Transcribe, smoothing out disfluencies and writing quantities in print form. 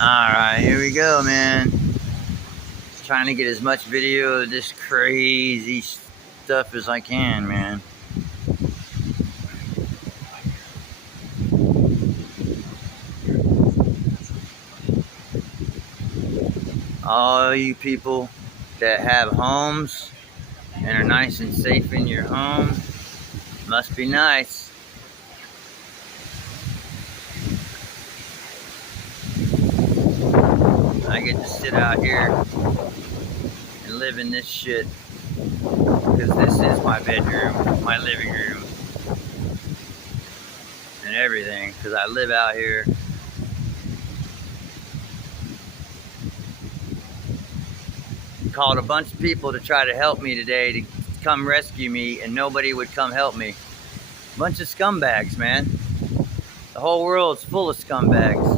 Alright, here we go, man. Trying to get as much video of this crazy stuff as I can, man. All you people that have homes and are nice and safe in your home, must be nice. I get to sit out here and live in this shit because this is my bedroom, my living room, and everything, because I live out here. Called a bunch of people to try to help me today, to come rescue me, and nobody would come help me. Bunch of scumbags, man. The whole world's full of scumbags.